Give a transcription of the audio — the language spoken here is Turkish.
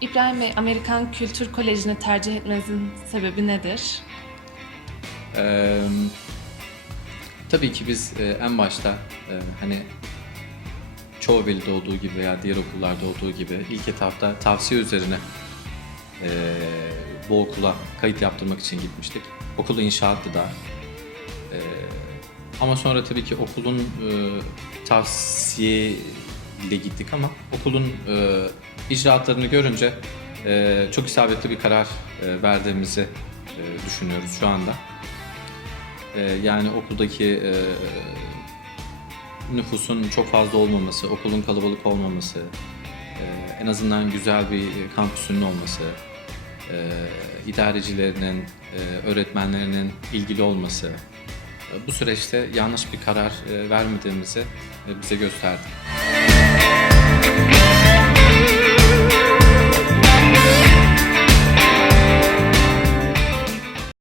İbrahim Bey, Amerikan Kültür Koleji'ni tercih etmenizin sebebi nedir? Ee, tabii ki biz e, en başta e, hani çoğu velide olduğu gibi veya diğer okullarda olduğu gibi ilk etapta tavsiye üzerine e, bu okula kayıt yaptırmak için gitmiştik. Okulu inşaattı da. E, ama sonra tabii ki okulun e, tavsiye ile gittik ama okulun e, icraatlarını görünce e, çok isabetli bir karar e, verdiğimizi e, düşünüyoruz şu anda. E, yani okuldaki e, nüfusun çok fazla olmaması, okulun kalabalık olmaması, e, en azından güzel bir kampüsünün olması, e, idarecilerinin, e, öğretmenlerinin ilgili olması, e, bu süreçte yanlış bir karar e, vermediğimizi e, bize gösterdi.